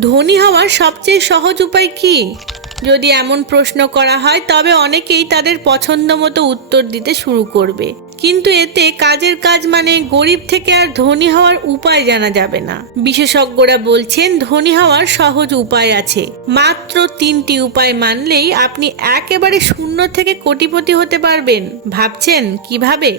ধনী হওয়ার সবচেয়ে সহজ উপায় কি? যদি এমন প্রশ্ন করা হয়, তবে অনেকেই তাদের পছন্দ মতো উত্তর দিতে শুরু করবে। কিন্তু এতে কাজের কাজ মানে গরিব থেকে আর ধনী হওয়ার উপায় জানা যাবে না। বিশেষজ্ঞরা বলছেন, ধনী হওয়ার সহজ উপায় আছে। মাত্র তিনটি উপায় মানলেই আপনি একেবারে শূন্য থেকে কোটিপতি হতে পারবেন। ভাবছেন, কীভাবে?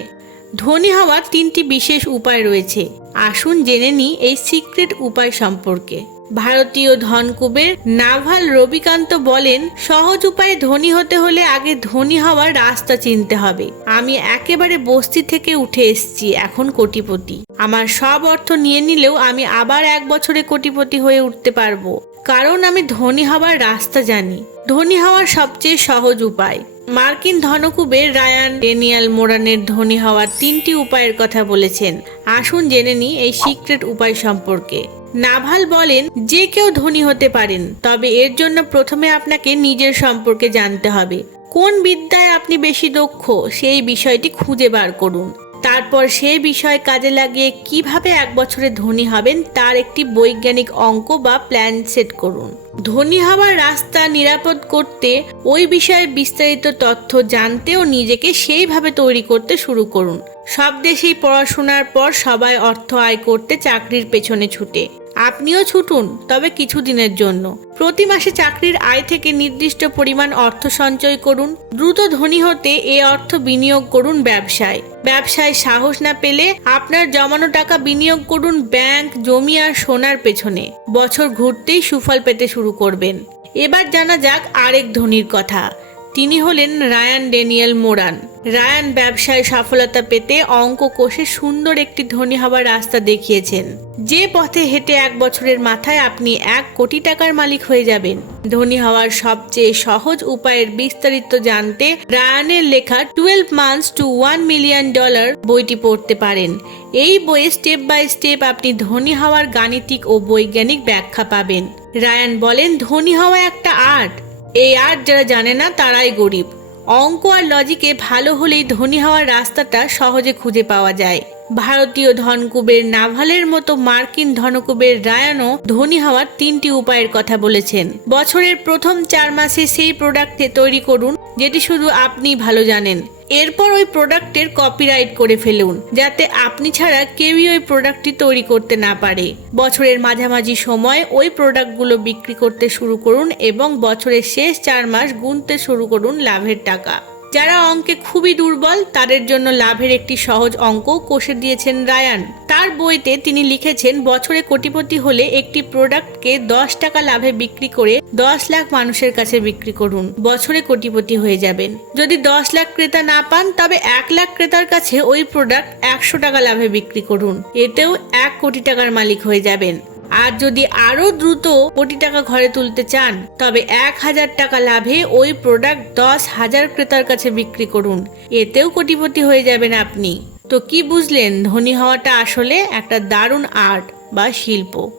ধনী হওয়ার তিনটি বিশেষ উপায় রয়েছে। আসুন জেনে নিই এই সিক্রেট উপায় সম্পর্কে। ভারতীয় ধনকুবের নাভাল রবিকান্ত বলেন, সহজ উপায়ে ধনী হতে হলে আগে ধনী হওয়ার রাস্তা চিনতে হবে। আমি একেবারে বস্তি থেকে উঠে এসেছি এখন কোটিপতি। আমার সব অর্থ নিয়ে নিলেও আমি আবার এক বছরে কোটিপতি হয়ে উঠতে পারব। কারণ আমি ধনী হওয়ার রাস্তা জানি। ধনী হওয়ার সবচেয়ে সহজ উপায়। মার্কিন ধনকুবের রায়ান ডেনিয়াল মোরানের ধনী হওয়ার তিনটি উপায়ের কথা বলেছেন। আসুন জেনে নিই এই সিক্রেট উপায় সম্পর্কে। নাভাল বলেন, যে কেউ ধনী হতে পারেন, তবে এর জন্য প্রথমে আপনাকে নিজের সম্পর্কে জানতে হবে। কোন বিদ্যায় আপনি বেশি দক্ষ, সেই বিষয়টি খুঁজে বার করুন। তারপর সেই বিষয় কাজে লাগিয়ে কীভাবে এক বছরে ধনী হবেন, তার একটি বৈজ্ঞানিক অঙ্ক বা প্ল্যান সেট করুন। ধনী হওয়ার রাস্তা নিরাপদ করতে, ওই বিষয়ে বিস্তারিত তথ্য জানতে ও নিজেকে সেইভাবে তৈরি করতে শুরু করুন। সব দেশেই পড়াশোনার পর সবাই অর্থ আয় করতে চাকরির পেছনে ছুটে। আপনিও ছুটুন, তবে কিছুদিনের জন্য। প্রতি মাসে চাকরির আয় থেকে নির্দিষ্ট পরিমাণ অর্থ সঞ্চয় করুন। দ্রুত ধনী হতে এ অর্থ বিনিয়োগ করুন ব্যবসায়। ব্যবসায় সাহস না পেলে আপনার জমানো টাকা বিনিয়োগ করুন ব্যাংক, জমি আর সোনার পেছনে। বছর ঘুরতেই সুফল পেতে শুরু করবেন। এবার জানা যাক আরেক ধনীর কথা। তিনি হলেন রায়ান ডেনিয়েল মোরান। রায়ান ব্যবসায় সফলতা পেতে অঙ্ক কোষে সুন্দর একটি ধনী হওয়ার রাস্তা দেখিয়েছেন। যে পথে হেঁটে এক বছরের মাথায় আপনি এক কোটি টাকার মালিক হয়ে যাবেন। ধনী হওয়ার সবচেয়ে সহজ উপায়ের বিস্তারিত জানতে রায়ানের লেখা twelve months to one million dollar বইটি পড়তে পারেন। এই বইয়ে স্টেপ বাই স্টেপ আপনি ধনী হওয়ার গাণিতিক ও বৈজ্ঞানিক ব্যাখ্যা পাবেন। রায়ান বলেন, ধনী হওয়া একটা আর্ট। এই আর্ট যারা জানে না, তারাই গরিব। অঙ্ক আর লজিকে ভালো হলেই ধনী হওয়ার রাস্তাটা সহজে খুঁজে পাওয়া যায়। ভারতীয় ধনকুবের নাভালের মতো মার্কিন ধনকুবের রায়ানও ধনী হওয়ার তিনটি উপায়ের কথা বলেছেন। বছরের প্রথম চার মাসে সেই প্রোডাক্টে তৈরি করুন, যেটি শুধু আপনি ভালো জানেন। এরপর ওই প্রোডাক্টের কপিরাইট করে ফেলুন, যাতে আপনি ছাড়া কেউই ওই প্রোডাক্টটি তৈরি করতে না পারে। বছরের মাঝামাঝি সময় ওই প্রোডাক্টগুলো বিক্রি করতে শুরু করুন এবং বছরের শেষ চার মাস গুনতে শুরু করুন লাভের টাকা। যারা অঙ্কে খুবই দুর্বল, তাদের জন্য লাভের একটি সহজ অঙ্ক কষে দিয়েছেন রায়ান। তার বইতে তিনি লিখেছেন, বছরে কোটিপতি হলে একটি প্রোডাক্টকে দশ টাকা লাভে বিক্রি করে দশ লাখ মানুষের কাছে বিক্রি করুন। বছরে কোটিপতি হয়ে যাবেন। যদি দশ লাখ ক্রেতা না পান, তবে এক লাখ ক্রেতার কাছে ওই প্রোডাক্ট একশো টাকা লাভে বিক্রি করুন। এতেও এক কোটি টাকার মালিক হয়ে যাবেন। আর যদি আরও দ্রুত কোটি টাকা ঘরে তুলতে চান, তবে এক হাজার টাকা লাভে ওই প্রোডাক্ট দশ হাজার ক্রেতার কাছে বিক্রি করুন। এতেও কোটিপতি হয়ে যাবেন আপনি। তো কি বুঝলেন ধনী হওয়াটা আসলে একটা দারুণ আর্ট বা শিল্প।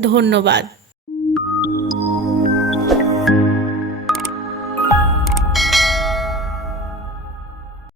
ধন্যবাদ।